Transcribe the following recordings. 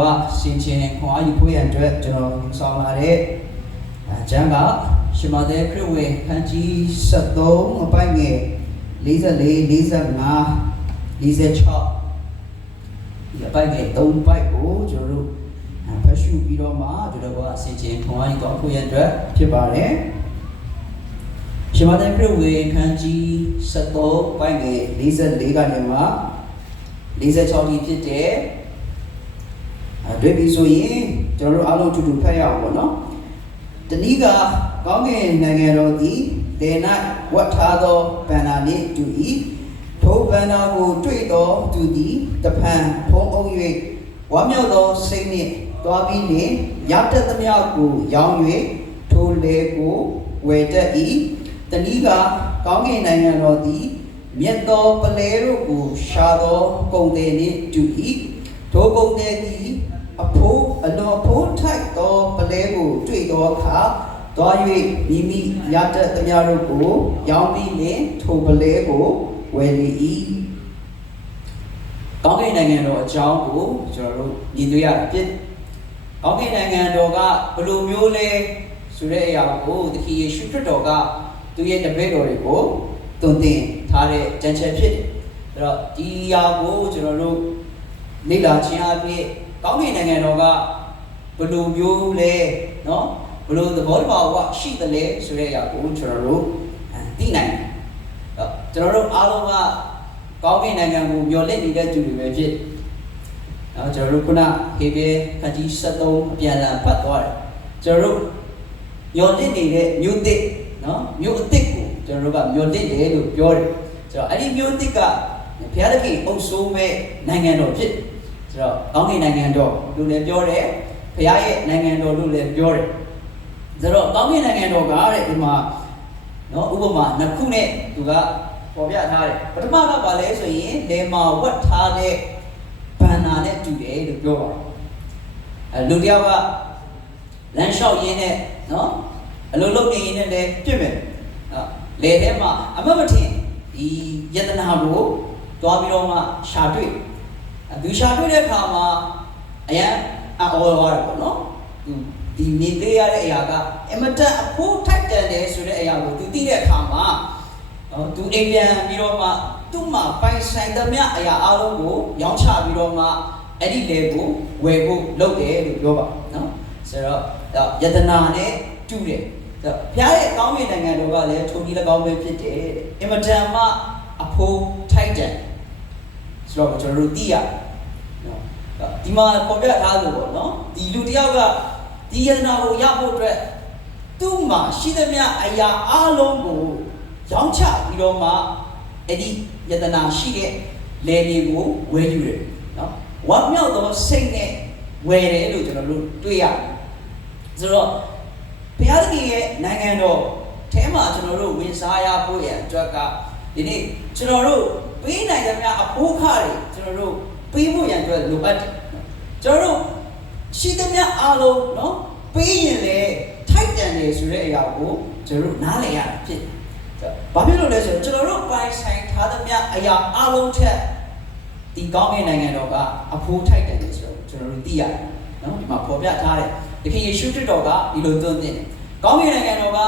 ว่าสิ่งเช่นของอายุผู้ยันด้วยจะเราสอนอะไรจังก็สมาเดครูเวขันจีสัตโตมาไปเงี้ยลิซาลีลิซาหน้าลิซาชอบอย่าไปเงี้ยตรงไปโอ้จะรู้พระชูปีรมาจะเราว่าสิ่งเช่นของอายุต่อผู้ยันด้วยที่บ้านเนี่ยสมาเดครูเวขันจีสัตโตไปเงี้ยลิซาลีกันเนี่ยมาลิซาชอบที่พิเศษด้วยปีสุยจะรู้อารมณ์จุดๆพยายามเนาะตอนนี้ก็ก้าวเงินในเงินเราดีเดน่าวัฒน์ต่อเป็นอะไรจุดีทุกเป็นอะไรจุดต่อจุดีแต่แผ่นพงเอาอยู่ว่ามีต่อสิ่งนี้ตัวปีนี้ยัดแต่ไม่เอากูยาวอยู่ทุเรศกูเวทีอีตอนนี้ก็ก้าวเงินในเงินเราดีมีต่อเปลือยกูชาต่อกงเดนี่จุดีทุกกงเดนี่အဖိုးအလောဖိုးထိုက်သောပလဲကိုတွေ့သောအခါတွား၍မိမိရတတ်သမျှတို့ကိုရောင်းပြီးလင်ထိုပလဲကိုဝယ်လေ၏ကောင်းကင်နိုင်ငံတော်အကြောင်းကိုကျွန်တော်တို့မြင်တွေ့ရဖြစ်ကောင်းကင်နိုင်ငံတော်ကဘယ်လိုမျိုးလဲဆိုတဲ့အရာကိုသခင်ယေရှုခရစ်တော်ကသူရဲ့တပည့်တော်တွေကိုသွန်သင်ထားတဲ့ကြံချက်ဖြစ်တယ်အဲ့တော့ဒီအရာကိုကျွန်တော်တို့လေ့လာခြင်းအပြင်ကောင်းကင်နိုင်ငံတော်ကဘယ်လိုမျိုးလဲเนาะဘယ်လိုသဘောတဘာဝရှိသလဲဆိုတဲ့အရာကိုကျွန်တော်တို့သိနိုင်တယ်ကျွန်တော်တို့အားလုံးကကောင်းကင်နိုင်ငံကိုမျှော်လင့်နေတဲ့သူတွေပဲဖြစ်ကျွန်တော်တို့ခုနဟေဘဲခန်းကြီး73အပြန်အလှန်ဖတ်သွားတယ်ကျွန်တော်တို့မျှော်လင့်နေတဲ့မြို့သစ်เนาะမြို့အသစ်ကိုကျွန်တော်တို့ကမျှော်လင့်တယ်လို့ပြောတယ်ဆိုတော့အဲ့ဒီမြို့သစ်ကဘုရားသခင်အုပ်စိုးမဲ့နိုင်ငံတော်ဖြစ်ဆိုတော့ကောင်းကင်နိုင်ငံတော်လို့လည်းပြောတယ်ဘုရားရဲ့နိုင်ငံတော်လို့လည်းပြောတယ်ဆိုတော့ကောင်းကင်နိုင်ငံတော်ကတဲ့ဒီမှာနော်ဥပမာနှစ်ခုနဲ့သူကပေါ်ပြထားတယ်ပထမကဘာလဲဆိုရင်လေမာဝတ်ထားတဲ့ဘန္နာနဲ့တူတယ်လို့ပြောပါတယ်လူတယောက်ကလမ်းလျှောက်ရင်းနဲ့နော်အလိုလုပ်နေရင်းနဲ့လည်းပြစ်မယ်လေထဲမှာအမတ်မထင်ဒီယတနာကိုတွားပြီးတော့မှရှာတွေ့သူရှာတွေ့တဲ့အခါမှာအရန်အော်သွားတယ်ပေါ့နော်ဒီနေသေးရတဲ့အရာကအမတန်အဖိုးထိုက်တန်တယ်ဆိုတဲ့အရာကိုသူသိတဲ့အခါမှာသူအိမ်ပြန်ပြီးတော့မှသူ့မှာပိုင်ဆိုင်သမျှအရာအလုံးကိုရောင်းချပြီးတော့မှအဲ့ဒီလေကိုဝယ်ဖို့လုပ်တယ်လို့ပြောပါနော်ဆိုတော့ယတနာနဲ့တူတယ်ဘုရားရဲ့ကောင်းကင်နိုင်ငံတော်ကလည်းထိုဒီ၎င်းပဲဖြစ်တယ်အမတန်မှအဖိုးထိုက်တန်ဆိုတော့ကျွန်တော်တို့သိရတယ်ဒီမှာပေါ်ပြထားလို့ပေါ့နော်ဒီလူတယောက်ကဒီယတနာကိုရဖို့အတွက်သူ့မှာရှိသမျှအရာအလုံးကိုရောင်းချပြီးတော့မှအဲ့ဒီယတနာရှိတဲ့လေတွေကိုဝယ်ယူတယ်နော်ဝမ်းမြောက်သောစိတ်နဲ့ဝယ်တယ်လို့ကျွန်တော်တို့တွေ့ရတယ်ဆိုတော့ဘုရားသခင်ရဲ့နိုင်ငံတော်ထဲမှာကျွန်တော်တို့ဝင်စားရဖို့ရအတွက်ကဒီနေ့ကျွန်တော်တို့ပေးနိုင်သမျှအဖို့ခါတွေကျွန်တော်တို့ပေးဖို့ရန်အတွက်လိုအပ်တယ်ကျွန်တော်တို့ရှိသမျှအားလုံးเนาะပေးရင်လေထိုက်တန်တယ်ဆိုတဲ့အရာကိုကျွန်တော်တို့နားလည်ရဖြစ်တယ်။ဘာဖြစ်လို့လဲဆိုတော့ကျွန်တော်တို့ပိုင်ဆိုင်ထားသမျှအရာအားလုံးထက်ဒီကောင်းကင်နိုင်ငံတော်ကအဖိုးထိုက်တန်တယ်ဆိုတော့ကျွန်တော်တို့သိရတယ်เนาะဒီမှာပေါ်ပြထားတယ်။သခင်ယေရှုခရစ်တော်ကဒီလိုသွန်သင်တယ်။ကောင်းကင်နိုင်ငံတော်က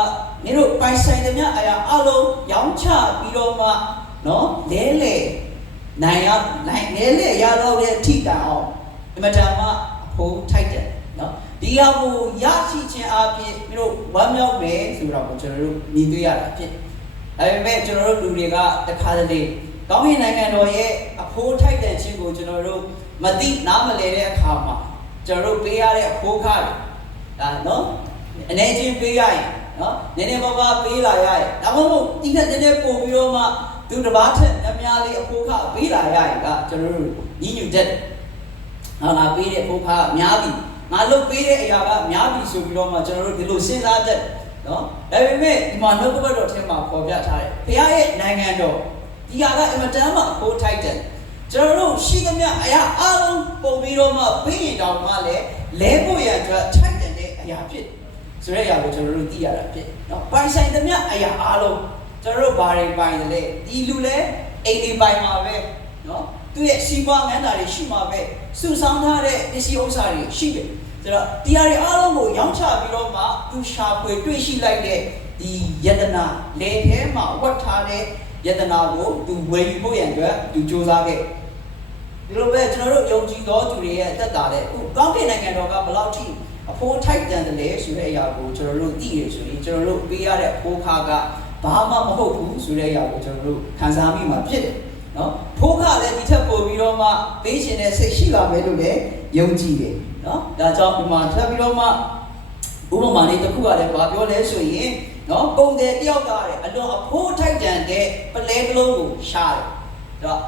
မင်းတို့ပိုင်ဆိုင်သမျှအရာအားလုံးရောင်းချပြီးတော့မှเนาะလဲလေနိုင်ရနိုင်လေရတော့တဲ့ထိတန်အောင်အမတန်မှအဖိုးထိုက်တယ်နော်ဒီဟာကိုရရှိခြင်းအပြင်ပြီးတော့ဝမ်းမြောက်မယ်ဆိုတော့ကျွန်တော်တို့မြင်တွေ့ရတာဖြစ်ဒါပေမဲ့ကျွန်တော်တို့လူတွေကတခါတလေကောင်းကင်နိုင်ငံတော်ရဲ့အဖိုးထိုက်တဲ့ခြင်းကိုကျွန်တော်တို့မသိနားမလည်တဲ့အခါမှာကျွန်တော်တို့ပေးရတဲ့အဖိုးခါတွေဒါနော်အနေချင်းပေးရရင်နော်နည်းနည်းပါးပါးပေးလာရရင်ဒါမှမဟုတ်ဒီထက်နည်းနည်းပို့ပြီးတော့မှသူတစ်ပါးထက်အများလေးအဖိုးခါပေးလာရရင်ကကျွန်တော်တို့ညီညွတ်တဲ့ငါပေးတဲ့အဖိုးခါများပြီငါလုပ်ပေးတဲ့အရာကများပြီဆိုပြီးတော့မှကျွန်တော်တို့ဒီလိုစဉ်းစားတတ်နော်ဒါပေမဲ့ဒီမှာနှုတ်ကပတ်တော်ထဲမှာပေါ်ပြထားတယ်ဘုရားရဲ့နိုင်ငံတော်ဒီဟာကအမတန်မှအဖိုးထိုက်တယ်ကျွန်တော်တို့ရှိသမျှအရာအလုံးပုံပြီးတော့မှပေးရင်တောင်မှလည်းလဲဖို့ရအတွက်ထိုက်တဲ့အရာဖြစ်ဆိုတဲ့အရာကိုကျွန်တော်တို့သိရတာဖြစ်နော်ပိုင်ဆိုင်သမျှအရာအလုံးကျွန်တော်တို့ဘာတွေပိုင်တယ်လဲဒီလူလဲအိမ်တွေပိုင်မှာပဲနော် သူရဲ့စီးပွားငန်းတာတွေရှိမှာပဲစုဆောင်ထားတဲ့ပစ္စည်းဥစ္စာတွေရှိတယ်ဆိုတော့ဒီဟာတွေအားလုံးကိုရောင်းချပြီးတော့မှသူရှာဖွေတွေ့ရှိလိုက်တဲ့ဒီယတနာလေထဲမှာဝတ်ထားတဲ့ယတနာကိုသူဝယ်ယူဖို့ရန်အတွက်သူစ조사ခဲ့ဒီလိုပဲကျွန်တော်တို့ယုံကြည်သောသူတွေရဲ့အသက်တာတဲ့အခုကောင်းကင်နိုင်ငံတော်ကဘယ်လောက်ထိအဖိုးထိုက်တန်တယ်လဲဆိုတဲ့အရာကိုကျွန်တော်တို့သိရဆိုရင်ကျွန်တော်တို့ပေးရတဲ့အဖိုးခါကဘာမှမဟုတ်ဘူးဆိုတဲ့အရာကိုကျွန်တော်တို့ခံစားမိမှာဖြစ်တယ်နော်ဖိုးခါလည်းဒီထက်ပိုပြီးတော့မှပေးရှင်တဲ့စိတ်ရှိလာမယ်လို့လည်းယုံကြည်တယ်နော်ဒါကြောင့်ဒီမှာထပ်ပြီးတော့မှဥပမာလေးတစ်ခုကလည်းဘာပြောလဲဆိုရင်နော်ပုံတယ်တယောက်ကလည်းအလွန်အဖိုးထိုက်တန်တဲ့ပလဲကလုံးကိုရှာတယ်တော့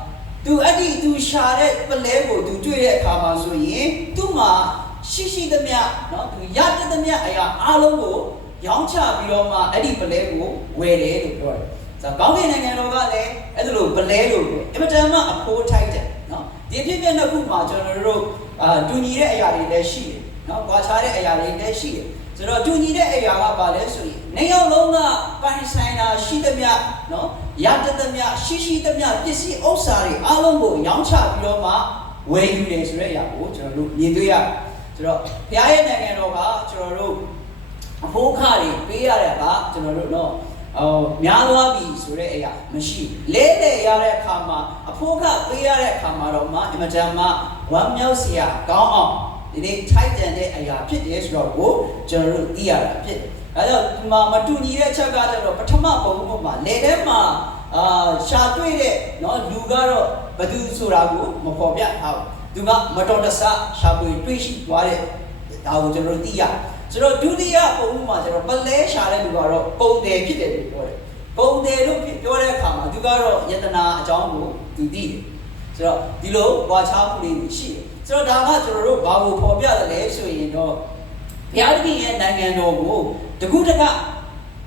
သူအဲ့ဒီသူရှာတဲ့ပလဲကိုသူတွေ့တဲ့အခါမှာဆိုရင်သူ့မှာရှိသမျှနော်သူရတတ်သမျှအရာအားလုံးကိုရောင်းချပြီးတော့မှအဲ့ဒီပလဲကိုဝယ်တယ်လို့ပြောတယ်။ဆိုတော့ကောင်းကင်နိုင်ငံတော်ကလည်းအဲ့လိုပလဲလို့ပြောအင်မတန်မှအဖိုးထိုက်တယ်နော်ဒီဖြစ်ဖြစ်နှစ်ခုမှာကျွန်တော်တို့တူညီတဲ့အရာတွေလည်းရှိတယ်နော်ကွာခြားတဲ့အရာတွေလည်းရှိတယ်ဆိုတော့တူညီတဲ့အရာကဘာလဲဆိုရင်နေရောက်လုံးကပိုင်ဆိုင်တာရှိသမျှနော်ရတတ်သမျှရှိသမျှပစ္စည်းဥစ္စာတွေအားလုံးကိုရောင်းချပြီးတော့မှဝယ်ယူတယ်ဆိုတဲ့အရာကိုကျွန်တော်တို့မြင်တွေ့ရတယ်ဆိုတော့ဘုရားရဲ့နိုင်ငံတော်ကကျွန်တော်တို့အဖို့ခါတွေပေးရတဲ့အခါကျွန်တော်တို့တော့များသွားပြီဆိုတဲ့အရာမရှိလဲလဲရတဲ့အခါမှာအဖို့ခပေးရတဲ့အခါမှာတော့မှအင်မတန်မှဝမ်းမြောက်စရာကောင်းအောင်ဒီနေ့ထိုက်တန်တဲ့အရာဖြစ်တယ်ဆိုတော့ကိုကျွန်တော်တို့သိရတာဖြစ်တယ်။ဒါကြောင့်ဒီမှာမတူညီတဲ့ချက်ကတော့ပထမပုံမှာလေထဲမှာရှာတွေ့တဲ့နော်လူကတော့ဘယ်သူဆိုတာကိုမဖော်ပြထားဘူး။သူကမတော်တဆရှာဖွေတွေ့ရှိသွားတဲ့ဒါကိုကျွန်တော်တို့သိရဆိုတော့ဒုတိယပုံမှာကျွန်တော်ပလဲရှာတဲ့လူကတော့ပုံတယ်ဖြစ်တယ်လို့ပြောတယ်ပုံတယ်လို့ပြောတဲ့အခါမှာသူကတော့ယတနာအကြောင်းကိုသူသိတယ်ဆိုတော့ဒီလိုဝါချားမှုလေးရှိတယ်ဆိုတော့ဒါကကျွန်တော်တို့ဘာကိုဖော်ပြတယ်လဲဆိုရင်တော့ဘုရားသခင်ရဲ့နိုင်ငံတော်ကိုတကူတက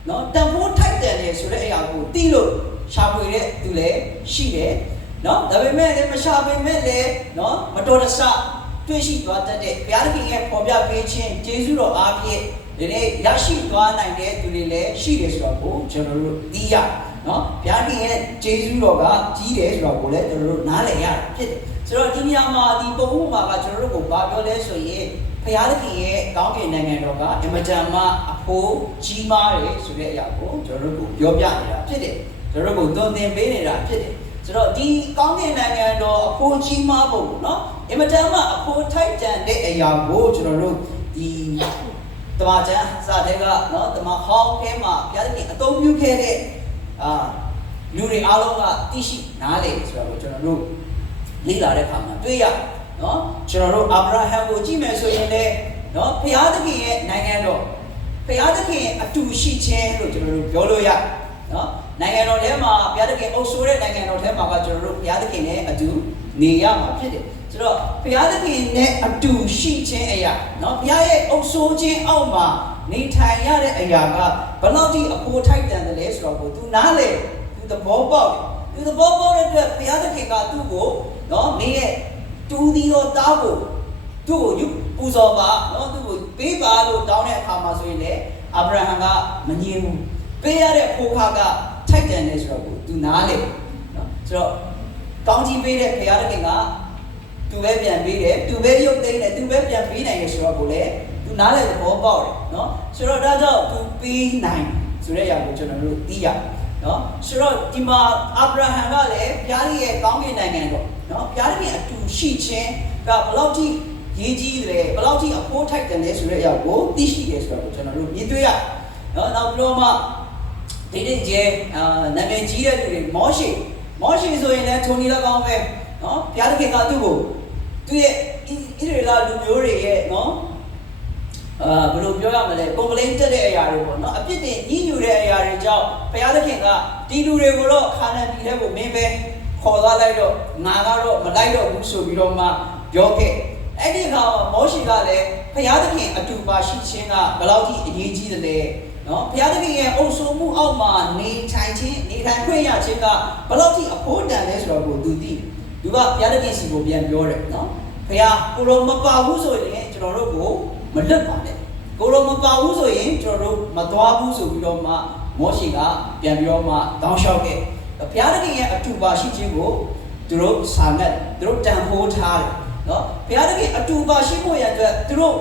နော်တန်ဖိုးထိုက်တယ်လေဆိုတဲ့အရာကိုသိလို့ရှာဖွေတဲ့သူလည်းရှိတယ်နော်ဒါပေမဲ့လည်းမရှာပေမဲ့လည်းနော်မတော်တဆတွေ့ရှိသွားတတ်တဲ့ဘုရားသခင်ရဲ့ပေါ်ပြပေးခြင်းကျေးဇူးတော်အားဖြင့်ဒီနေ့ရရှိသွားနိုင်တဲ့သူတွေလည်းရှိတယ်ဆိုတော့ကိုကျွန်တော်တို့သိရနော်ဘုရားသခင်ရဲ့ကျေးဇူးတော်ကကြီးတယ်ဆိုတော့ကိုလည်းကျွန်တော်တို့နားလည်ရဖြစ်တယ်ဆိုတော့ဒီနေရာမှာဒီပုံဥမှာကကျွန်တော်တို့ကိုဘာပြောလဲဆိုရင်ဘုရားသခင်ရဲ့ကောင်းကင်နိုင်ငံတော်ကအင်မတန်မှအဖို့ကြီးမားတယ်ဆိုတဲ့အရာကိုကျွန်တော်တို့ကိုပြောပြနေတာဖြစ်တယ်ကျွန်တော်တို့ကိုသွန်သင်ပေးနေတာဖြစ်တယ်ဆိုတော့ဒီကောင်းကင်နိုင်ငံတော်အဖို့ကြီးမားဖို့နော်အင်မတန်မှအဖို့ထိုက်တန်တဲ့အရာကိုကျွန်တော်တို့ဒီတမန်ကျမ်းစာတွေကနော်တမန်ဟောင်းထဲမှာဘုရားသခင်အသုံးပြုခဲ့တဲ့လူတွေအားလုံးကသိရှိနားလည်ဆိုတော့ကျွန်တော်တို့လေ့လာတဲ့အခါမှာတွေ့ရနော်ကျွန်တော်တို့အာဗြဟံကိုကြည့်မယ်ဆိုရင်လည်းနော်ဘုရားသခင်ရဲ့နိုင်ငံတော်ဘုရားသခင်အတူရှိခြင်းလို့ကျွန်တော်တို့ပြောလို့ရနော်နိုင်ငံတော်ထဲမှာဘုရားသခင်အုပ်စိုးတဲ့နိုင်ငံတော်ထဲမှာကကျွန်တော်တို့ဘုရားသခင်နဲ့အတူနေရမှာဖြစ်တယ်ဆိုတော့ဘုရားသခင်နဲ့အတူရှိခြင်းအရာနော်ဘုရားရဲ့အုပ်စိုးခြင်းအောက်မှာနေထိုင်ရတဲ့အရာကဘယ်လောက်ထိအဖို့ထိုက်တန်တယ်လဲဆိုတော့ကိုသူနားလေသူသဘောပေါက်သူသဘောပေါက်တဲ့အတွက်ဘုရားသခင်ကသူ့ကိုနော်မင်းရဲ့တူဒီတော်သားကိုသူ့ကိုပူဇော်ပါနော်သူ့ကိုပေးပါလို့တောင်းတဲ့အခါမှာဆိုရင်လေအာဗြဟံကမငြင်းဘူးပေးရတဲ့ဖိုးခါကထိုက်တန်တယ်ဆိုတော့ကိုသူနားလေနော်ဆိုတော့ကောင်းကြီးပေးတဲ့ဘုရားသခင်ကသူပဲပြန်ပေးတယ်သူပဲရုပ်သိမ်းတယ်သူပဲပြန်ပေးနိုင်တယ်ဆိုတော့ကိုလေသူနားလေသဘောပေါက်တယ်နော်ဆိုတော့ဒါကြောင့်သူပေးနိုင်ဆိုတဲ့အရာကိုကျွန်တော်တို့သိရနော်ဆိုတော့ဒီမှာအာဗြဟံကလည်းဘုရားရဲ့ကောင်းကင်နိုင်ငံတော်နော်ဘုရားရဲ့အတူရှိခြင်းကဘယ်လောက်ထိရေးကြီးတယ်ဘယ်လောက်ထိအဖို့ထိုက်တယ်လဲဆိုတဲ့အရာကိုသိရှိတယ်ဆိုတော့ကျွန်တော်တို့မြင်တွေ့ရနော်နောက်ပြီးတော့မှဒီနေ့ကျနာမည်ကြီးတဲ့လူတွေမောရှေဆိုရင်လည်းထုံနေတော့ကောင်းပဲနော်ဘုရားသခင်ကသူ့ကိုသူ့ရဲ့ဣသရေလလူမျိုးတွေရဲ့နော်ဘယ်လိုပြောရမလဲကွန်ပလိန်တက်တဲ့အရာတွေပေါ့နော်အပြစ်တင်ညှိညူတဲ့အရာတွေကြောင့်ဘုရားသခင်ကဒီလူတွေကိုတော့ခါနန်ပြည်ထဲကိုမင်းပဲခေါ်သွားလိုက်တော့ငါကတော့မလိုက်တော့ဘူးဆိုပြီးတော့မှပြောခဲ့အဲ့ဒီအခါမှာမောရှေကလည်းဘုရားသခင်အတူပါရှိခြင်းကဘယ်လောက်ထိအရေးကြီးတယ်လဲနော်ဘုရားသခင်ရဲ့အုပ်စိုးမှုအောက်မှာနေထိုင်ခွင့်ရခြင်းကဘယ်လောက်ထိအဖို့တန်လဲဆိုတော့ကိုသူသိသူကဘုရားသခင်စီကိုပြန်ပြောတယ်နော်ဘုရားကိုလိုမပါဘူးဆိုရင်ကျွန်တော်တို့ကိုမလွတ်ပါနဲ့ကိုလိုမပါဘူးဆိုရင်ကျွန်တော်တို့မသွားဘူးဆိုပြီးတော့မှမောရှေကပြန်ပြီးတော့မှတောင်းလျှောက်ခဲ့ဘုရားသခင်ရဲ့အတူပါရှိခြင်းကို သူတို့စာငတ်သူတို့တန်ဖိုးထားတယ်နော်ဘုရားသခင်အတူပါရှိဖို့ရအတွက်သူတို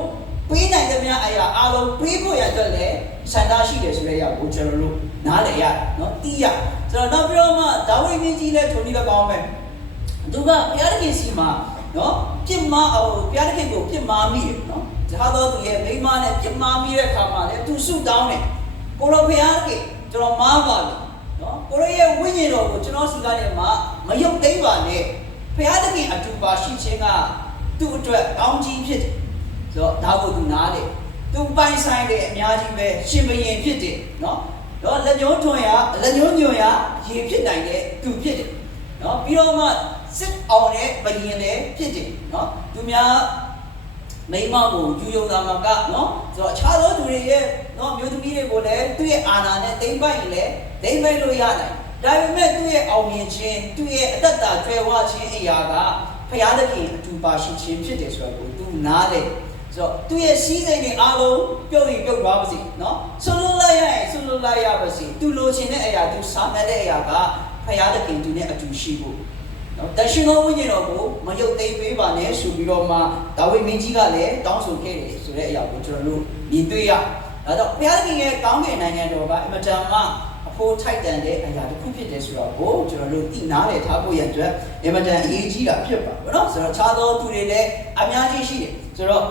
့ပေးနိုင်တဲ့များအရာအားလုံးပေးဖို့ရအတွက်လည်းဆန္ဒရှိတယ်ဆိုတဲ့အရာကိုကျွန်တော်တို့နားလည်ရတယ်နော်သိရဆိုတော့နောက်ပြီးတော့မှဒါဝိမင်းကြီးလည်းထုံနည်းလည်းကောင်းပဲသူကဘုရားသခင်စီမှာနော်ပြစ်မှားအောင်ဘုရားသခင်ကိုပြစ်မှားမိတယ်နော်ဒါတော့သူရဲ့မိမနဲ့ပြစ်မှားမိတဲ့အခါမှာလည်းသူဆုတောင်းတယ်ကိုရောဘုရားသခင်ကျွန်တော်မားပါပြီနော်ကိုရောရဲ့ဝိညာဉ်တော်ကိုကျွန်တော်စီကနေမှမယုတ်သိမ်းပါနဲ့ဘုရားသခင်အတူပါရှိခြင်းကသူ့အတွက်ကောင်းကြီးဖြစ်တယ်ဆိုတော့ဒါကိုသူနားတယ်သူပိုင်ဆိုင်တဲ့အများကြီးပဲရှင်ဘရင်ဖြစ်တယ်နော်တော့လက်ညှိုးထွန်ရလက်ညှိုးညွန်ရရေဖြစ်နိုင်တဲ့သူဖြစ်တယ်နော်ပြီးတော့မှစစ်အောင်တဲ့ဘရင်လည်းဖြစ်တယ်နော်သူများမိမကိုယူယုံတာမှာကနော်ဆိုတော့အခြားသောသူတွေရဲ့နော်မျိုးသမီးတွေကိုလည်းသူ့ရဲ့အာဏာနဲ့တိမ့်ပိုက်ရင်လည်းတိမ့်ပိုက်လို့ရနိုင်ဒါပေမဲ့သူ့ရဲ့အောင်မြင်ခြင်းသူ့ရဲ့အသက်တာကျွယ်ဝခြင်းအရာကဘုရားသခင်အတူပါရှိခြင်းဖြစ်တယ်ဆိုတော့သူနားတယ်ဆိုတော့သူ့ရဲ့စီးစိမ်တွေအားလုံးပြုတ်ပြီးပြုတ်သွားပါစေနော်ဆွလွတ်လိုက်ရရင်ဆွလွတ်လိုက်ရပါစေသူလိုချင်တဲ့အရာသူစားမဲ့တဲ့အရာကဘုရားသခင်သူနဲ့အတူရှိဖို့နော်တရှင်တော်ဝိညာဉ်တော်ကိုမယုတ်သိမ်းပေးပါနဲ့ဆိုပြီးတော့မှဒါဝိမင်းကြီးကလည်းတောင်းဆိုခဲ့တယ်ဆိုတဲ့အရာကိုကျွန်တော်တို့မြင်တွေ့ရဒါတော့ဘုရားသခင်ရဲ့ကောင်းကင်နိုင်ငံတော်ကအမတန်မှအဖို့ထိုက်တန်တဲ့အရာတစ်ခုဖြစ်တယ်ဆိုတော့ကိုကျွန်တော်တို့သိနားလည်ထားဖို့ရအတွက်အမတန်အရေးကြီးတာဖြစ်ပါဘောနော်ဆိုတော့ခြားသောသူတွေလည်းအများကြီးရှိတယ်ဆိုတော့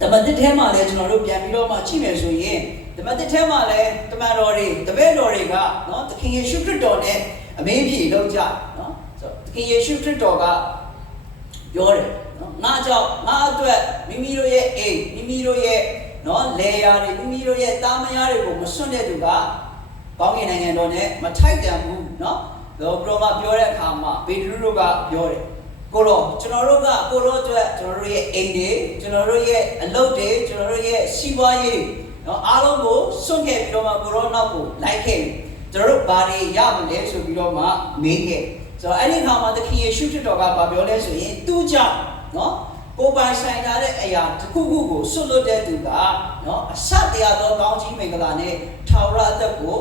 ဓမ္မသစ်ထဲမှာလည်းကျွန်တော်တို့ပြန်ပြီးတော့မှကြည့်မယ်ဆိုရင်ဓမ္မသစ်ထဲမှာလည်းတမန်တော်တွေတပည့်တော်တွေကနော်သခင်ယေရှုခရစ်တော်နဲ့အမင်းဖြစ်လုပ်ကြနော်ဆိုတော့သခင်ယေရှုခရစ်တော်ကပြောတယ်နော်ငါကြောင့်ငါအတွက်မိမိတို့ရဲ့အိမ်မိမိတို့ရဲ့နော်လေယာတွေမိမိတို့ရဲ့တာမယားတွေကိုမစွန့်တဲ့သူကကောင်းကင်နိုင်ငံတော်နဲ့မထိုက်တန်ဘူးနော်တော့ဘုရားပြောတဲ့အခါမှာပေတရုတို့ကပြောတယ်ကိုရောကျွန်တော်တို့ကကိုရောအတွက်ကျွန်တော်တို့ရဲ့အိမ်တွေကျွန်တော်တို့ရဲ့အလုပ်တွေကျွန်တော်တို့ရဲ့စီးပွားရေးတွေနော်အားလုံးကိုစွန့်ခဲ့ပြီးတော့မှကိုရောနောက်ကိုလိုက်ခဲ့တယ်ကျွန်တော်တို့ဘာတွေရမလဲဆိုပြီးတော့မှမေးခဲ့ဆိုတော့အဲ့ဒီခါမှာသခင်ယေရှုခရစ်တော်ကပြောလဲဆိုရင်သူကြောင့်နော်ကိုပိုင်ဆိုင်ထားတဲ့အရာတစ်ခုခုကိုစွန့်လွတ်တဲ့သူကနော်အစတရားသောကောင်းကြီးမင်္ဂလာနဲ့ထာဝရအသက်ကို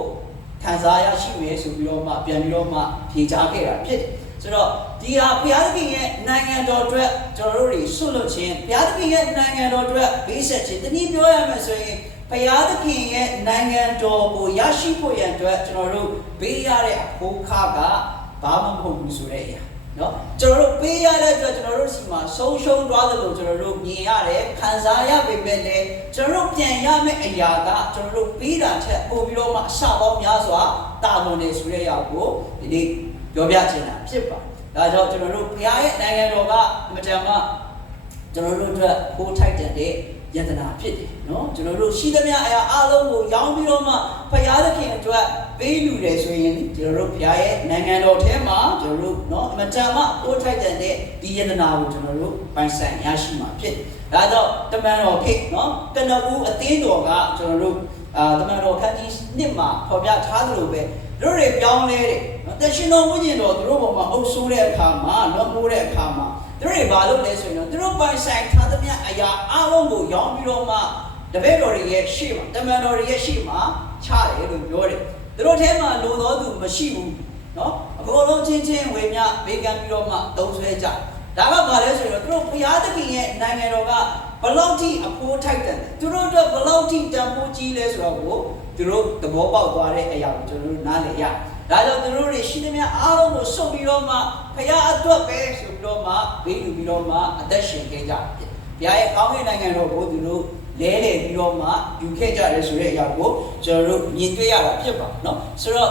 ခံစားရရှိမယ်ဆိုပြီးတော့မှပြန်ပြီးတော့မှဖြေချခဲ့တာဖြစ်တယ်ဆိုတော့ဒီဟာဘုရားသခင်ရဲ့နိုင်ငံတော်အတွက်ကျွန်တော်တို့တွေဆွတ်လွတ်ခြင်းဘုရားသခင်ရဲ့နိုင်ငံတော်အတွက်ဘေးဆက်ခြင်းတနည်းပြောရမယ်ဆိုရင်ဘုရားသခင်ရဲ့နိုင်ငံတော်ကိုရရှိဖို့ရန်အတွက်ကျွန်တော်တို့ပေးရတဲ့အဖို့ခါကဘာမှမဟုတ်ဘူးဆိုတဲ့အရာနော်ကျွန်တော်တို့ပေးရတဲ့အတွက်ကျွန်တော်တို့စီမှာဆုံးရှုံးသွားတယ်လို့ကျွန်တော်တို့မြင်ရတယ်ခံစားရပေမဲ့လည်းကျွန်တော်တို့ပြန်ရမယ့်အရာကကျွန်တော်တို့ပေးတာထက်ပိုပြီးတော့မှအဆပေါင်းများစွာတာလွန်နေဆိုတဲ့အရာကိုဒီနေ့ပြောပြချင်တာဖြစ်ပါတယ်ဒါကြောင့်ကျွန်တော်တို့ဘုရားရဲ့နိုင်ငံတော်ကအမတန်မှကျွန်တော်တို့အတွက်ပိုးထိုက်တဲ့ယတနာဖြစ်တယ်နော်ကျွန်တော်တို့ရှိသမျှအရာအလုံးကိုရောင်းပြီးတော့မှဘုရားသခင်အတွက်ပေးလူတယ်ဆိုရင်ကျွန်တော်တို့ဘုရားရဲ့နိုင်ငံတော်ထဲမှာကျွန်တော်တို့နော်အမတန်မှပိုးထိုက်တဲ့ဒီယတနာကိုကျွန်တော်တို့ပိုင်ဆိုင်ရရှိမှာဖြစ်တယ်ဒါကြောင့်တမန်တော်ခေနော်ကနဦးအသင်းတော်ကကျွန်တော်တို့တမန်တော်ခန်းကြီး1မှာဖော်ပြထားသလိုပဲတို့တွေပြောင်းလဲတယ်နော်တရှင်တော်ဝိညာဉ်တော်တို့ပေါ်မှာအုပ်ဆိုးတဲ့အခါမှာလွန်မိုးတဲ့အခါမှာတို့တွေဘာလုပ်လဲဆိုရင်တို့ပိုင်ဆိုင်ထားသမျှအရာအလုံးကိုရောင်းပြီးတော့မှတပည့်တော်တွေရဲ့ရှေ့မှာတမန်တော်တွေရဲ့ရှေ့မှာချတယ်လို့ပြောတယ်တို့ထဲမှာလိုတော်သူမရှိဘူးနော်အကုန်လုံးချင်းချင်းဝေမျှဘေးကံပြီးတော့မှသုံးဆွဲကြဒါကဘာလဲဆိုရင်တို့ဘုရားသခင်ရဲ့နိုင်ငံတော်ကဘလောက်ထိအဖို့ထိုက်တယ်တို့တို့ဘလောက်ထိတန်ဖိုးကြီးလဲဆိုတော့ကိုတို့သဘောပေါက်သွားတဲ့အရာကိုကျွန်တော်တို့နားလည်ရဒါကြောင့်သူတို့တွေရှိသမျှအားလုံးကိုဆုတ်ပြီးတော့မှဘုရားအတွက်ပဲဆိုပြီးတော့မှဘေးလူပြီးတော့မှအသက်ရှင်ခဲ့ကြတယ်ဘုရားရဲ့ကောင်းကင်နိုင်ငံတော်ကိုသူတို့လဲလှယ်ပြီးတော့မှယူခဲ့ကြတယ်ဆိုတဲ့အရာကိုကျွန်တော်တို့မြင်တွေ့ရတာဖြစ်ပါเนาะဆိုတော့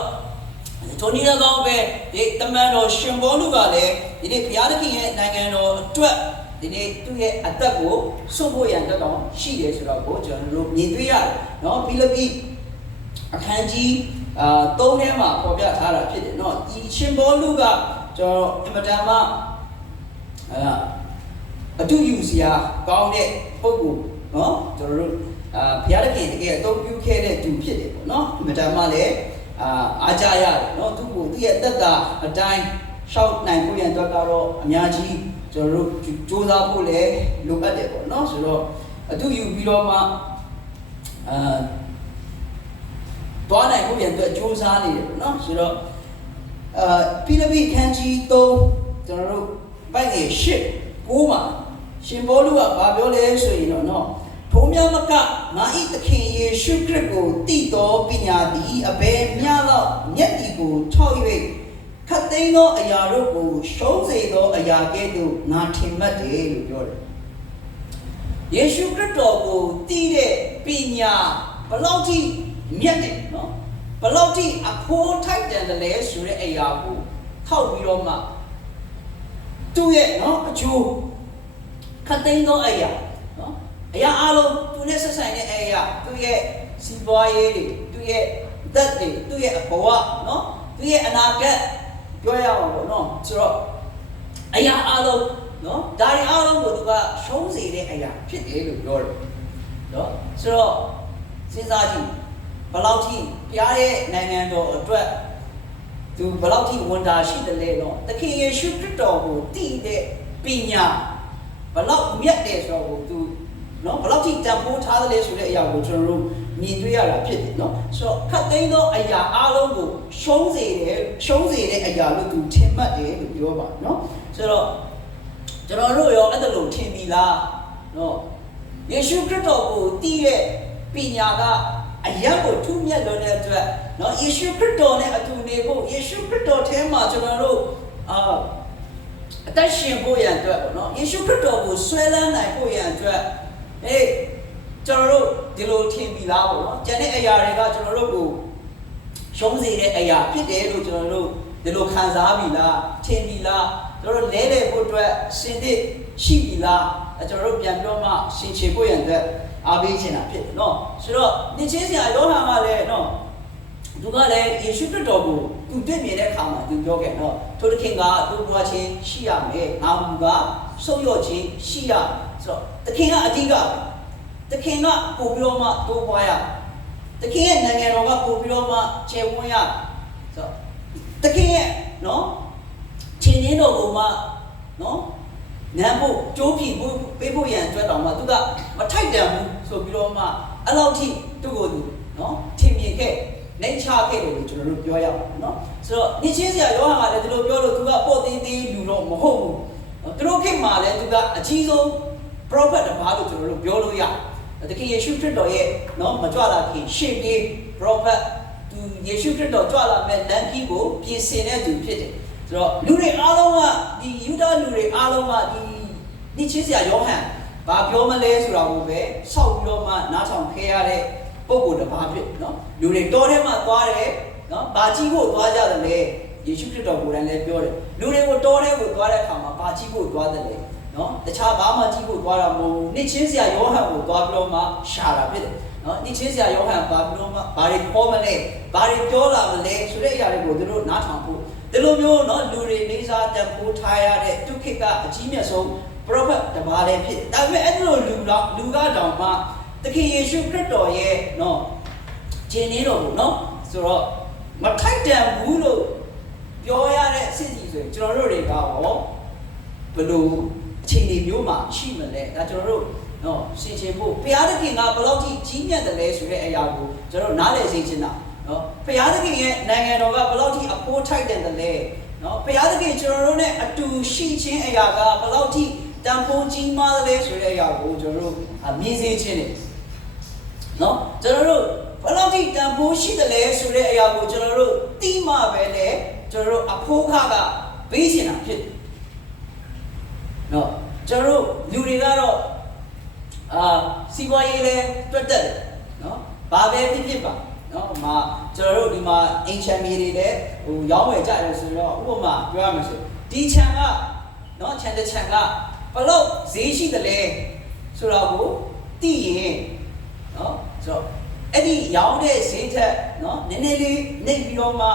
ထိုနည်း၎င်းပဲဒီတမန်တော်ရှင်ဘောလူကလည်းဒီနေ့ဘုရားသခင်ရဲ့နိုင်ငံတော်အတွက်ဒီနေ့သူ့ရဲ့အသက်ကိုစွန့်ဖို့ရန်တက်တော့ရှိတယ်ဆိုတော့ကိုကျွန်တော်တို့မြင်တွေ့ရတယ်เนาะဖိလိပ္ပိအခန်းကြီး3ထဲမှာပေါ်ပြထားတာဖြစ်တယ်เนาะဒီရှင်ဘောလူကကျွန်တော်အမတန်မှအတူယူစရာကောင်းတဲ့ပုဂ္ဂိုလ်เนาะကျွန်တော်တို့ဘုရားသခင်တကယ်အသုံးပြုခဲ့တဲ့သူဖြစ်တယ်ပေါ့เนาะအမတန်မှလည်းအားကြရတယ်เนาะသူ့ကိုသူ့ရဲ့သက်တာအတိုင်းရှောက်နိုင်ဖို့ရန်အတွက်ကတော့အများကြီးကျွန်တော်တို့စူးစမ်းဖို့လည်းလိုအပ်တယ်ပေါ့เนาะဆိုတော့အတူယူပြီးတော့မှတွားနိုင်ဖို့ရန်အတွက်စူးစမ်းနေတယ်ပေါ့เนาะဆိုတော့ဖိလိပ္ပိခန်းကြီး3 ကျွန်တော်တို့ဘိုက်ကြီးရှစ်ကိုးမှာရှင်ဘောလူကဘာပြောလဲဆိုရင်တော့နော်ထိုမြတ်မကငါ၏သခင်ယေရှုခရစ်ကိုတည်တော်ပညာသည်အဘယ်မျှလောက်မျက်တီကိုထောက်၍ခတ်သိမ်းသောအရာတို့ကိုရှုံးစေသောအရာကဲ့သို့ငါထင်မှတ်တယ်လို့ပြောတယ်ယေရှုခရစ်တော်ကိုတည်တဲ့ပညာဘလောက်ထိမြတ်တယ်နော်ဘလောက်ထိအဖိုးထိုက်တယ်လဲဆိုတဲ့အရာကိုထောက်ပြီးတော့မှသူ့ရဲ့နော်အကျိုးခတ်သိမ်းသောအရာနော်အရာအလုံးသူနဲ့ဆက်ဆိုင်တဲ့အရာသူ့ရဲ့စီးပွားရေးတွေသူ့ရဲ့သက်တွေသူ့ရဲ့ဘဝနော်သူ့ရဲ့အနာဂတ်ပြောရအောင်ပေါ့နော်ဆိုတော့အရာအလုံးနော်ဒါတွေအလုံးကိုသူကရှုံးစေတဲ့အရာဖြစ်တယ်လို့ပြောတယ်နော်ဆိုတော့စဉ်းစားကြည့်ဘယ်လောက်ထိဘုရားရဲ့နိုင်ငံတော်အတွက်သူဘယ်လောက်ထိဝန်တာရှိတယ်လဲတော့သခင်ယေရှုခရစ်တော်ကိုတည်တဲ့ပညာဘယ်လောက်မြတ်တယ်ဆိုတော့သူနော်ဘယ်လောက်ထိတန်ဖိုးထားတယ်လဲဆိုတဲ့အရာကိုကျွန်တော်တို့မြင်တွေ့ရတာဖြစ်တယ်နော်ဆိုတော့ခတ်သိမ်းသောအရာအလုံးကိုရှုံးစေတဲ့အရာလို့သူထင်မှတ်တယ်လို့ပြောပါနော်ဆိုတော့ကျွန်တော်တို့ရောအဲ့ဒါလို့ထင်ပြီလားနော်ယေရှုခရစ်တော်ကိုတည်တဲ့ပညာကအရာကိုထူးမြတ်လွန်တဲ့အတွက်နော်ယေရှုခရစ်တော်နဲ့အတူနေဖို့ယေရှုခရစ်တော်ထဲမှာကျွန်တော်တို့အသက်ရှင်ဖို့ရန်အတွက်ပေါ့နော်ယေရှုခရစ်တော်ကိုဆွဲလန်းနိုင်ဖို့ရန်အတွက်ကျွန်တော်တို့ဒီလိုထင်ပြီလားပေါ့နော်ကျန်တဲ့အရာတွေကကျွန်တော်တို့ကိုရှုံးစေတဲ့အရာဖြစ်တယ်လို့ကျွန်တော်တို့ဒီလိုခံစားပြီလားထင်ပြီလားကျွန်တော်တို့လဲဖို့အတွက်ရှင်သစ်ရှိပြီလားကျွန်တော်တို့ပြန်ပြောမှရှင်ချေဖို့ရန်အတွက်အားပေးချင်တာဖြစ်တယ်နော်ဆိုတော့နှစ်ချင်းစရာယောဟန်ကလည်းနော်သူကလည်းယေရှုခရစ်တော်ကိုသူတွေ့မြင်တဲ့အခါမှာသူပြောခဲ့နော်ထိုသခင်ကသူ့ဘဝချင်းရှိရမယ်ငါမူကဆုံးရော့ခြင်းရှိရဆိုတော့သခင်ကအဓိကသခင်ကပို့ပြီးတော့မှတိုးပွားရသခင်ရဲ့နိုင်ငံတော်ကပို့ပြီးတော့မှကျယ်ဝန်းရဆိုတော့သခင်ရဲ့နော်ခြေရင်းတော်ကိုမှနော်နမ်းဖို့ကြိုးဖြီဖို့ပေးဖို့ရန်အတွက်တောင်မှသူကမထိုက်တန်ဘူးဆိုပြီးတော့မှအဲ့လောက်ထိသူ့ကိုနော်ထင်မြင်ခဲ့နိုင်ချခဲ့တယ်လို့ကျွန်တော်တို့ပြောရအောင်နော်ဆိုတော့နှစ်ချင်းစရာယောဟန်ကလည်းဒီလိုပြောလို့သူကပေါ့သေးသေးလူတော့မဟုတ်ဘူးသူတို့ခေတ်မှာလည်းသူကအကြီးဆုံး prophet တစ်ပါးလို့ကျွန်တော်တို့ပြောလို့ရတယ်တကယ်ယေရှုခရစ်တော်ရဲ့နော်မကြွလာခင်ရှေ့ပြေး prophet သူယေရှုခရစ်တော်ကြွလာမဲ့လမ်းကြီးကိုပြင်ဆင်တဲ့သူဖြစ်တယ်ဆိုတော့လူတွေအားလုံးကဒီယူဒလူတွေအားလုံးကဒီနှစ်ချင်းစရာယောဟန်ဘာပြောမလဲဆိုတာကိုပဲစောက်ပြီးတော့မှနားထောင်ခဲ့ရတဲ့ပုဂ္ဂိုလ်တစ်ပါးဖြစ်နော်လူတွေတောထဲမှာသွားတယ်နော်ဘာကြည့်ဖို့သွားကြတယ်လဲယေရှုခရစ်တော်ကိုယ်တိုင်လည်းပြောတယ်လူတွေကိုတောထဲကိုသွားတဲ့အခါမှာဘာကြည့်ဖို့သွားတယ်လဲနော်တခြားဘာမှကြည့်ဖို့သွားတာမဟုတ်ဘူးနှစ်ချင်းစရာယောဟန်ကိုသွားပြီးတော့မှရှာတာဖြစ်တယ်နော်နှစ်ချင်းစရာယောဟန်ဘာပြီးတော့မှဘာတွေခေါ်မလဲဘာတွေပြောလာမလဲဆိုတဲ့အရာတွေကိုသူတို့နားထောင်ဖို့ဒီလိုမျိုးနော်လူတွေနေစားတန်ဖိုးထားရတဲ့ဒုက္ခကအကြီးမြတ်ဆုံး prophet တပါးလည်းဖြစ်တယ်ဒါပေမဲ့အဲ့လိုလူကတောင်မှသခင်ယေရှုခရစ်တော်ရဲ့နော်ဂျင်းနေတော်ကိုနော်ဆိုတော့မထိုက်တန်ဘူးလို့ပြောရတဲ့အစစ်ကြီးဆိုရင်ကျွန်တော်တို့တွေကရောဘယ်လိုအခြေအနေမျိုးမှာရှိမလဲဒါကျွန်တော်တို့နော်ရှင်းရှင်းဖို့ဘုရားသခင်ကဘယ်လောက်ထိကြီးမြတ်တယ်လဲဆိုတဲ့အရာကိုကျွန်တော်နားလည်စေချင်တာနော်ဘုရားသခင်ရဲ့နိုင်ငံတော်ကဘယ်လောက်ထိအဖိုးထိုက်တယ်လဲနော်ဘုရားသခင်ကျွန်တော်တို့နဲ့အတူရှိခြင်းအရာကဘယ်လောက်ထိတန်ဖိုးကြီးမားတယ်လဲဆိုတဲ့အရာကိုကျွန်တော်တို့မြင်စေခြင်းတယ်နော်ကျွန်တော်တို့ဘယ်လောက်ထိတန်ဖိုးရှိတယ်လဲဆိုတဲ့အရာကိုကျွန်တော်တို့သိမှပဲလေကျွန်တော်တို့အဖိုးခကပေးချင်တာဖြစ်တယ်နော်ကျွန်တော်တို့လူတွေကတော့စီးပွားရေးလဲတွက်တက်တယ်နော်ဘာပဲဖြစ်ပါနော်ကျွန်တော်တို့ဒီမှာအင်ချန်မီတွေလည်းဟိုရောင်းဝယ်ကြတယ်ဆိုတော့ဥပမာပြောရမှာဆိုဒီခြံကနော်ခြံတစ်ခြံကဘယ်လောက်ဈေးရှိတယ်လဲဆိုတော့ကိုသိရင်နော်ဆိုတော့အဲ့ဒီရောင်းတဲ့ဈေးထက်နော်နည်းနည်းလေးနှိပ်ပြီးတော့မှ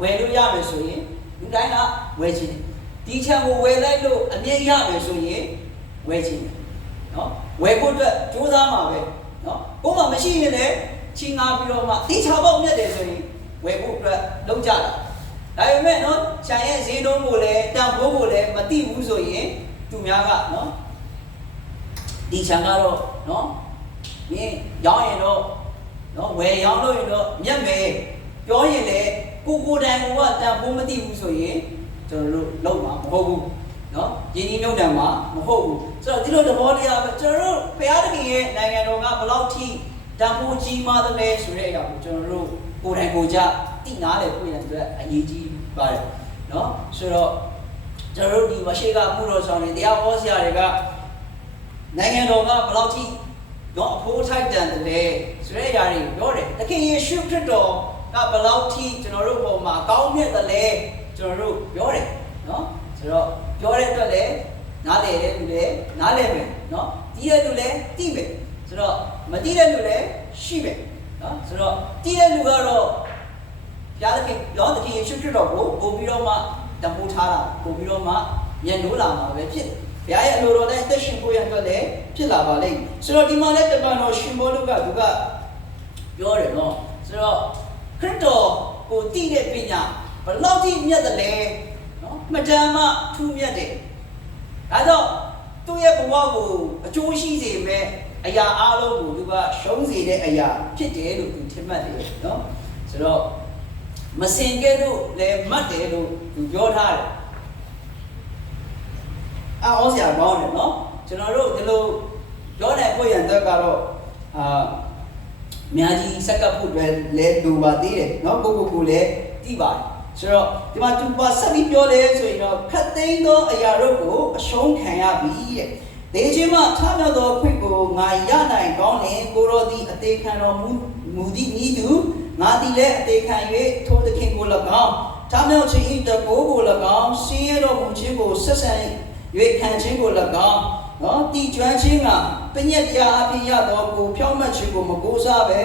ဝယ်လို့ရမယ်ဆိုရင်လူတိုင်းကဝယ်ချင်တယ်ဒီခြံကိုဝယ်လိုက်လို့အမြတ်ရမယ်ဆိုရင်ဝယ်ချင်တယ်နော်ဝယ်ဖို့အတွက်ကြိုးစားမှာပဲနော်ကိုယ်မှမရှိရင်လည်းချင်းငါပြီးတော့မှတိချပေါက်မြတ်တယ်ဆိုရင်ဝယ်ဖို့အတွက်လုပ်ကြတာဒါပေမဲ့နော်ခြံရဲ့ဈေးနှုန်းကိုလည်းတန်ဖိုးကိုလည်းမသိဘူးဆိုရင်သူများကနော်ဒီခြံကတော့နော်ဒီရောင်းရင်တော့နော်ဝယ်ရောင်းလို့ရင်တော့မြတ်မယ်ပြောရင်လည်းကိုတိုင်ကတန်ဖိုးမသိဘူးဆိုရင်ကျွန် ကျွန်တော်တို့လုံးမှာမဟုတ်ဘူးနော်ယင်းဒီနှုတ်တံမှာမဟုတ်ဘူးဆိုတော့ဒီလိုသဘောတရားပဲကျွန်တော်တို့ဘုရားသခင်ရဲ့နိုင်ငံတော်ကဘယ်လောက်ထိတန်ဖိုးကြီးမားသလဲဆိုတဲ့အရာကိုကျွန်တော်တို့ကိုယ်တိုင်ကိုယ်ကြသိနားလည်ဖို့ရတဲ့အရေးကြီးပါတယ်နော်ဆိုတော့ကျွန်တော်တို့ဒီမရှိကမှုတော်ဆောင်တွေတရားဟောဆရာတွေကနိုင်ငံတော်ကဘယ်လောက်ထိတော့အဖို့ထိုက်တန်တယ်ဆိုတဲ့အရာတွေပြောတယ်သခင်ယေရှုခရစ်တော်ကဘယ်လောက်ထိကျွန်တော်တို့ပုံမှာကောင်းမြတ်တယ်လဲကျွန်တော်တို့ပြောတယ်နော်ဆိုတော့ပြောတဲ့အတွက်လည်းနားလည်တဲ့လူလည်းနားလည်မယ်နော်တီးတဲ့လူလည်းတီးမယ်ဆိုတော့မတီးတဲ့လူလည်းရှိမယ်နော်ဆိုတော့တီးတဲ့လူကတော့ဘုရားသခင်ရောသခင်ယေရှုခရစ်တော်ကိုပို့ပြီးတော့မှတမိုးထားတာပို့ပြီးတော့မှညှဉ်းနိုးလာမှာပဲဖြစ်ဘုရားရဲ့အလိုတော်နဲ့အသက်ရှင်ဖို့ရအတွက်လည်းဖြစ်လာပါလိမ့်မယ်ဆိုတော့ဒီမှာလည်းတမန်တော်ရှင်ဘောလုကသူကပြောတယ်နော်ဆိုတော့ခရစ်တော်ကိုတည်တဲ့ပညာဘယ်လောက်ထိမြတ်တယ်လဲနော်မတန်မှထူးမြတ်တယ်ဒါကြောင့်သူ့ရဲ့ဘဝကိုအကျိုးရှိစေမဲ့အရာအလုံးကိုသူကရှုံးစေတဲ့အရာဖြစ်တယ်လို့သူထင်မှတ်တယ်နော်ဆိုတော့မစင်ကဲလို့လည်းမှတ်တယ်လို့သူပြောထားတယ်အော်ဆရာကောင်းတယ်နော်ကျွန်တော်တို့ဒီလိုပြောတဲ့ကိုရန်သက်ကတော့များကြီးစက္ကပ်ဖို့ပဲလဲလိုပါသေးတယ်နော်ကိုလည်းသိပါတယ်ဆိုတော့ဒီမှာသူပါဆက်ပြီးပြောလဲဆိုရင်တော့ခတ်သိမ်းသောအရာတို့ကိုအရှုံးခံရပြီတဲ့ဒေချင်းမှထမြောက်သောခွင့်ကိုငါရနိုင်ကောင်းလင်ကိုရောသည်အသေးခံတော်မူသည့်ဤသူငါသည်လည်းအသေးခံ၍ထိုသခင်ကို၎င်းထမြောက်ခြင်းဤတကိုးကို၎င်းရှင်းရတော်မူခြင်းကိုဆက်ဆံ၍ခံခြင်းကို၎င်းနော်တည်ကျွမ်းခြင်းကပညတ်တရားအဖြစ်ရသောကိုဖြောင့်မတ်ခြင်းကိုမကိုးစားပဲ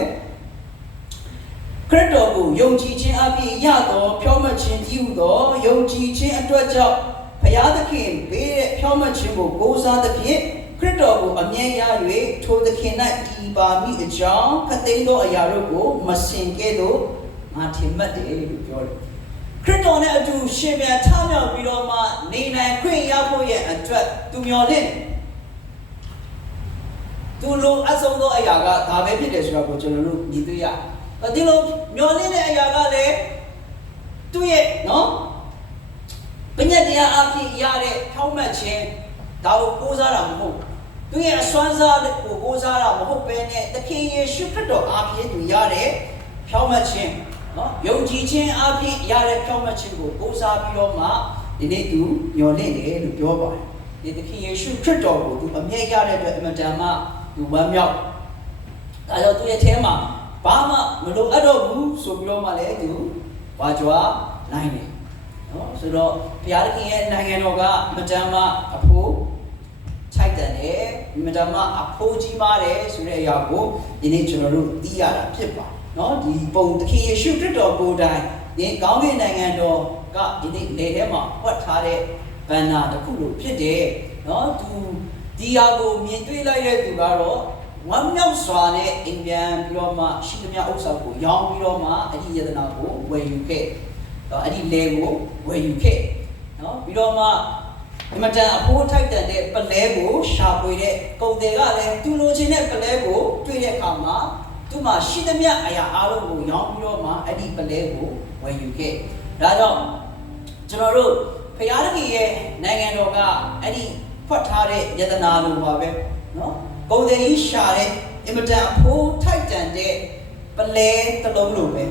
ခရစ်တော်ကိုယုံကြည်ခြင်းအဖြစ်ရသောဖြောင့်မတ်ခြင်းတည်ဟူသောယုံကြည်ခြင်းအတွက်ကြောင့်ဘုရားသခင်ပေးတဲ့ဖြောင့်မတ်ခြင်းကိုကိုးစားသဖြင့်ခရစ်တော်ကိုအမြဲရ၍ထိုသခင်၌တည်ပါမည်အကြောင်းခတ်သိမ်းသောအရာတို့ကိုမစင်ကဲ့သို့ငါထင်မှတ်တယ်လို့ပြောတယ်ခရစ်တော်နဲ့အတူရှင်ပြန်ထမြောက်ပြီးတော့မှနေနိုင်ခွင့်ရဖို့ရဲ့အတွက်သူမျှော်လင့်သူလိုအဆုံးသောအရာကဒါပဲဖြစ်တယ်ဆိုတော့ကိုကျွန်တော်တို့ညီတွေ့ရဒီလိုမျှော်လင့်တဲ့အရာကလည်းသူ့ရဲ့နော်ပညာတရားအဖြစ်ရတဲ့ဖြောင့်မတ်ခြင်းဒါကိုကိုးစားတာမဟုတ်သူရဲ့အစွမ်းစားကိုကိုးစားတာမဟုတ်ပဲနဲ့သခင်ယေရှုခရစ်တော်အဖြစ်သူရတဲ့ဖြောင့်မတ်ခြင်းနော်ယုံကြည်ခြင်းအဖြစ်ရတဲ့ဖြောင့်မတ်ခြင်းကိုကိုးစားပြီးတော့မှဒီနေ့သူမျှော်လင့်တယ်လို့ပြောပါတယ်ဒီသခင်ယေရှုခရစ်တော်ကိုသူအမြဲရတဲ့အတွက်အမတန်မှသူဝမ်းမြောက်ဒါကြောင့်သူရဲ့အဲမှာဘာမှမလိုအပ်တော့ဘူးဆိုပြီးတော့မှလည်းသူဝါကြွားနိုင်တယ်နော်ဆိုတော့ဘုရားသခင်ရဲ့နိုင်ငံတော်ကမတန်မှအဖို့ထိုက်တန်တယ်မတန်မှအဖို့ကြီးမားတယ်ဆိုတဲ့အရာကိုဒီနေ့ကျွန်တော်တို့သိရတာဖြစ်ပါတယ်နော်ဒီပုံသခင်ယေရှုခရစ်တော်ကိုယ်တိုင်ဒီကောင်းကင်နိုင်ငံတော်ကဒီနေ့လေထဲမှာဖွက်ထားတဲ့ဘန္နာတစ်ခုလို့ဖြစ်တယ်နော်သူဒီဟာကိုမြင်တွေ့လိုက်တဲ့သူကတော့ဝမ်းမြောက်စွာနဲ့အိမ်ပြန်ပြီးတော့မှရှိသမျှဥစ္စာကိုရောင်းပြီးတော့မှအဲ့ဒီယတနာကိုဝယ်ယူခဲ့အဲ့ဒီလေကိုဝယ်ယူခဲ့နော်ပြီးတော့မှဒီမှာတန်အဖိုးထိုက်တန်တဲ့ပလဲကိုရှာဖွေတဲ့ကုန်တယ်ကလည်းသူလိုချင်တဲ့ပလဲကိုတွေ့တဲ့အခါမှာသူ့မှာရှိသမျှအရာအလုံးကိုရောင်းပြီးတော့မှအဲ့ဒီပလဲကိုဝယ်ယူခဲ့ဒါကြောင့်ကျွန်တော်တို့ဘုရားသခင်ရဲ့နိုင်ငံတော်ကအဲ့ဒီဖွက်ထားတဲ့ယတနာလိုပါပဲနော်ကုန်တယ်ကြီးရှာတဲ့အင်မတန်အဖိုးထိုက်တန်တဲ့ပလဲတစ်လုံးလိုပဲ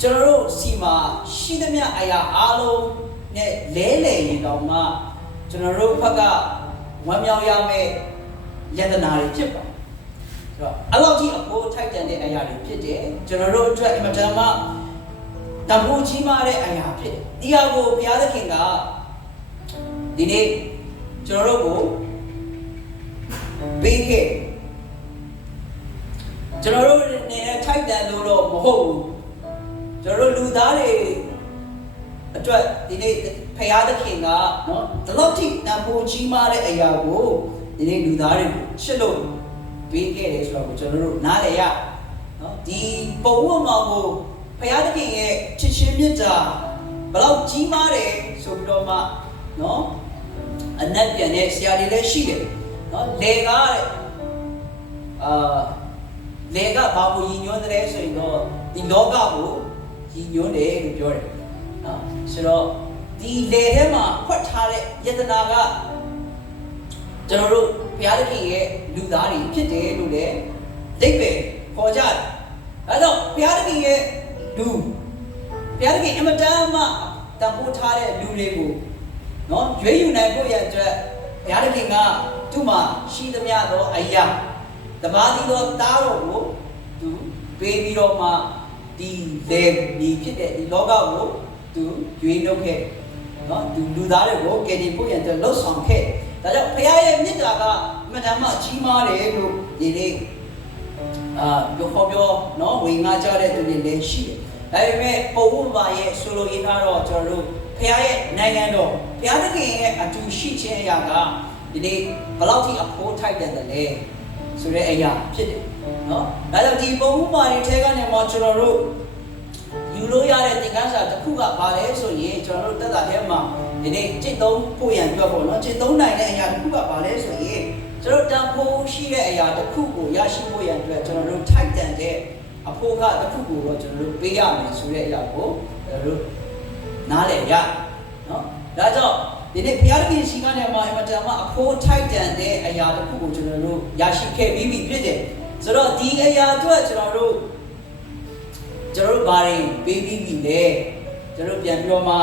ကျွန်တော်တို့စီမှာရှိသမျှအရာအလုံးနဲ့လဲလှယ်ရင်တောင်မှကျွန်တော်တို့ဘက်ကဝမ်းမြောက်ရမယ့်ယတနာတွေဖြစ်ပါတယ်ဆိုတော့အဲ့လောက်ကြီးအဖိုးထိုက်တန်တဲ့အရာတွေဖြစ်တယ်ကျွန်တော်တို့အတွက်အင်မတန်မှတမိုးကြီးမားတဲ့အရာဖြစ်တယ်ဒီဟာကိုဘုရားသခင်ကဒီနေ့ကျွန်တော်တို့ကိုပေးခဲ့ကျွန်တော်တို့နဲ့ထိုက်တန်လို့တော့မဟုတ်ဘူးကျွန်တော်တို့လူသားတွေအတွက်ဒီနေ့ဖခင်သခင်ကနော်ဒီလောက်ထိတန်ဖိုးကြီးမားတဲ့အရာကိုဒီနေ့လူသားတွေကိုချစ်လို့ပေးခဲ့တယ်ဆိုတော့ကျွန်တော်တို့နားလည်ရနော်ဒီပုံဝတ်မှာကိုဖခင်သခင်ရဲ့ချစ်ချင်းမြတ်တာဘယ်လောက်ကြီးမားတယ်ဆိုပြီးတော့မှနော်အနက်ပြန်တဲ့ဆရာတွေလည်းရှိတယ်နော်လေကလေကဘာကိုရည်ညွှန်းတယ်ဆိုရင်တော့ဒီလောကကို ဒီညွှန်းတယ်လို့ပြောတယ်နော်ဆိုတော့ဒီလေထဲမှာဖွက်ထားတဲ့ယတနာကကျွန်တော်တို့ဘုရားသခင်ရဲ့လူသားတွေဖြစ်တယ်လို့လည်းအဓိပ္ပာယ်ခေါ်ကြတယ်အဲတော့ဘုရားသခင်ရဲ့လူဘုရားသခင်အမတန်မှတန်ဖိုးထားတဲ့လူတွေကိုနော်ရွေးယူနိုင်ဖို့ရအတွက်ဘုရားသခင်ကသူ့မှာရှိသမျှသောအရာတပါးသီးသောသားတော်ကိုသူပေးပြီးတော့မှဒီလေဒီဖြစ်တဲ့ဒီလောကကိုသူရွေးနှုတ်ခဲ့နော်သူလူသားတွေကိုကယ်တင်ဖို့ရအတွက်လှုပ်ဆောင်ခဲ့ဒါကြောင့်ဘုရားရဲ့မြတ်တာကအမှန်တမ်းမှကြီးမားတယ်လို့ဒီနေ့ပြောနော်ဝေငါကြတဲ့သူတွေလည်းရှိတယ်ဒါပေမဲ့ပုံဥပမာရဲ့ဆိုလိုရင်းကတော့ကျွန်တော်တို့ဘုရားရဲ့နိုင်ငံတော်ဘုရားသခင်ရဲ့အတူရှိခြင်းအရာကဒီနေ့ဘယ်လောက်ထိအဖို့ထိုက်တယ်လဲဆိုတဲ့အရာဖြစ်တယ်နော်ဒါကြောင့်ဒီပုံဥပမာတွေထဲကနေမှကျွန်တော်တို့ယူလို့ရတဲ့သင်ခန်းစာတစ်ခုကဘာလဲဆိုရင်ကျွန်တော်တို့တက်တာထဲမှာဒီနေ့จิตသုံးဖို့ရန်အတွက်ပေါ့နော်จิตသုံးနိုင်တဲ့အရာတစ်ခုကဘာလဲဆိုရင်ကျွန်တော်တန်ဖိုးရှိတဲ့အရာတစ်ခုကိုရရှိဖို့ရန်အတွက်ကျွန်တော်တို့ထိုက်တန်တဲ့အဖို့ကတစ်ခုကိုတော့ကျွန်တော်တို့ပေးရမယ်ဆိုတဲ့အရာကိုကျွန်တော်တို့နားလည်ရနော်ဒါကြောင့်ဒီနေ့ဘုရားသခင်ရှိခိုးတဲ့မှာအမတန်မှအဖို့ထိုက်တန်တဲ့အရာတစ်ခုကိုကျွန်တော်တို့ရရှိခဲ့ပြီးပြီဖြစ်တယ်ဆိုတော့ဒီအရာအတွက်ကျွန်တော်တို့ဘာတွေပေးပြီးပြီလဲကျွန်တော်ပြန်ပြီးတော့မှ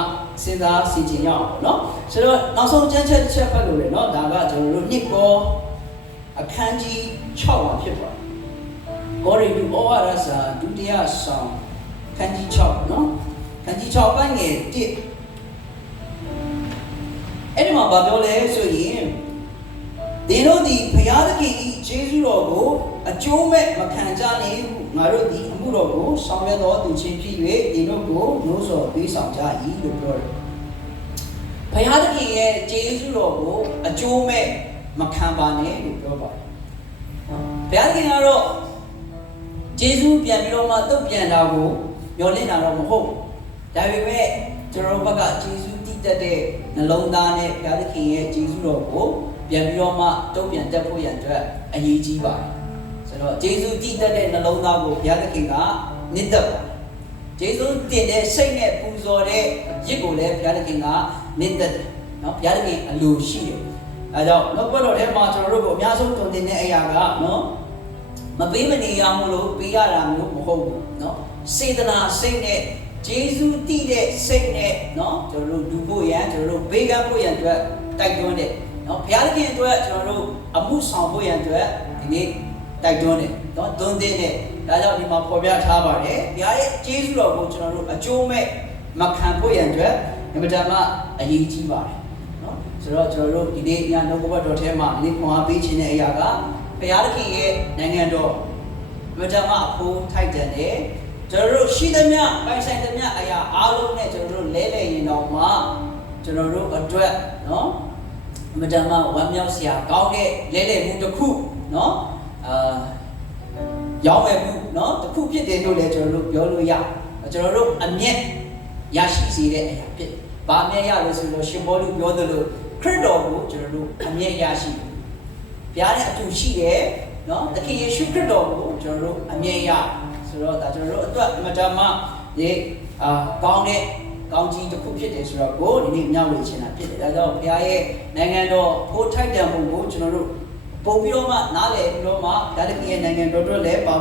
စဉ်းစားစီချင်ရအောင်ပေါ့နော်ဆိုတော့နောက်ဆုံးကျမ်းချက်တစ်ချက်ဖတ်လို့လေနော်ဒါကကျွန်တော်တို့နှစ်ကောအခန်းကြီး6မှာဖြစ်ပါတယ်ကောရိန္သုဩဝါဒစာဒုတိယဆောင်ခန်းကြီး6နော်ခန်းကြီး6ပိုင်းငယ်1အဲ့ဒီမှာဘာပြောလဲဆိုရင်ဒီတို့ဒီဘုရားသခင်ဤယေရှုတော်ကိုအကျိုးမဲ့မခံကြနိုင်ဘူးငါတို့ဒီအမှုတော်ကိုဆောင်ရွက်တော်သူချင်းဖြစ်၍ဒီတို့ကိုလို့ဆိုပေးဆောင်ကြ၏လို့ပြောတယ်ဘုရားသခင်ရဲ့ယေရှုတော်ကိုအကျိုးမဲ့မခံပါနဲ့လို့ပြောပါတယ်ဘုရားသခင်ကတော့ယေရှုပြန်ပြီးတော့မှတုတ်ပြန်တာကိုမျှော်လင့်တာတော့မဟုတ်ဒါပေမဲ့ကျွန်တော်ဘက်ကယေရှုတည်တတ်တဲ့နှလုံးသားနဲ့ဘုရားသခင်ရဲ့ယေရှုတော်ကိုပြန်ပြီးတော့မှတုတ်ပြန်တက်ဖို့ရန်အတွက်အရေးကြီးပါတယ်ဆိုတော့ယေရှုတည်တတ်တဲ့နှလုံးသားကိုဘုရားသခင်ကနစ်သက်ပါတယ်ယေရှုတင်တဲ့စိတ်နဲ့ပူဇော်တဲ့ရစ်ကိုလည်းဘုရားသခင်ကနစ်သက်တယ်နော်ဘုရားသခင်အလိုရှိတယ်အဲကြောင့်နောက်ဘက်တော်ထဲမှာကျွန်တော်တို့ကိုအများဆုံးတုံတင်တဲ့အရာကနော်မပေးမနေရမလို့ပေးရတာမျိုးမဟုတ်ဘူးเนาะစေတနာစိတ်နဲ့ယေရှုတည်တဲ့စိတ်နဲ့เนาะကျွန်တော်တို့လူဖို့ရန်ကျွန်တော်တို့ဘေးကဖို့ရန်အတွက်တိုက်တွန်းတယ်เนาะဘုရားသခင်အတွက်ကျွန်တော်တို့အမှုဆောင်ဖို့ရန်အတွက်ဒီနေ့တိုက်တွန်းတယ်เนาะသွန်သင်တယ်ဒါကြောင့်ဒီမှာပေါ်ပြထားပါတယ်ဘုရားရဲ့ယေရှုတော်ကိုကျွန်တော်တို့အကျိုးမဲ့မခံဖို့ရန်အတွက်အမြဲတမ်းအရေးကြီးပါတယ်เนาะဆိုတော့ကျွန်တော်တို့ဒီနေ့ညနှုတ်ဘတ်တော်ထဲမှာဒီနေ့ခွန်အားပေးခြင်းတဲ့အရာကဘုရားသခင်ရဲ့နိုင်ငံတော်မြတ်မအဖို့ထိုက်တန်တယ်ကျွန်တော်တို့ရှိသမျှပိုင်ဆိုင်သမျှအရာအားလုံးနဲ့ကျွန်တော်တို့လဲလှယ်ရင်တော့မှကျွန်တော်တို့အတွက်เนาะမြတ်မဝမ်းမြောက်စရာကောင်းတဲ့လဲလှယ်မှုတစ်ခုเนาะရောင်းဝယ်မှုเนาะတစ်ခုဖြစ်တယ်လို့လည်းကျွန်တော်တို့ပြောလို့ရကျွန်တော်တို့အမျက်ရရှိစေတဲ့အရာဖြစ်တယ်။ဘာမျက်ရလဲဆိုတော့ရှင်ဘောလူပြောသလိုခရစ်တော်ကိုကျွန်တော်တို့အမျက်ရရှိတယ်ဘုရားနဲ့အတူရှိတယ်နော်သခင်ယေရှုခရစ်တော်ကိုကျွန်တော်တို့အမြဲရဆိုတော့ဒါကျွန်တော်တို့အတွက်အမတမဒီကောင်းတဲ့ကောင်းကြီးတစ်ခုဖြစ်တယ်ဆိုတော့ကိုဒီနေ့မျှဝေချင်တာဖြစ်တယ်ဒါကြောင့်ဘုရားရဲ့နိုင်ငံတော်ဖို့ထိုက်တန်မှုကိုကျွန်တော်တို့ပုံပြီးတော့မှနားလည်ပြီးတော့မှဒါတကယ်နိုင်ငံတော်တို့လည်းပုံ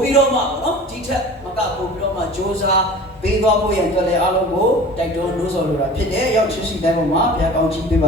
ပြီးတော့မှနော်ဒီထက်မကပုံပြီးတော့မှစ조사ပေးသွားဖို့ရန်အတွက်လည်းအားလုံးကိုတိုက်တွန်းလို့ဆိုလိုတာဖြစ်တယ်ရောက်ရှိရှိတိုင်းပေါ်မှာဘုရားကောင်းချီးပေးပါ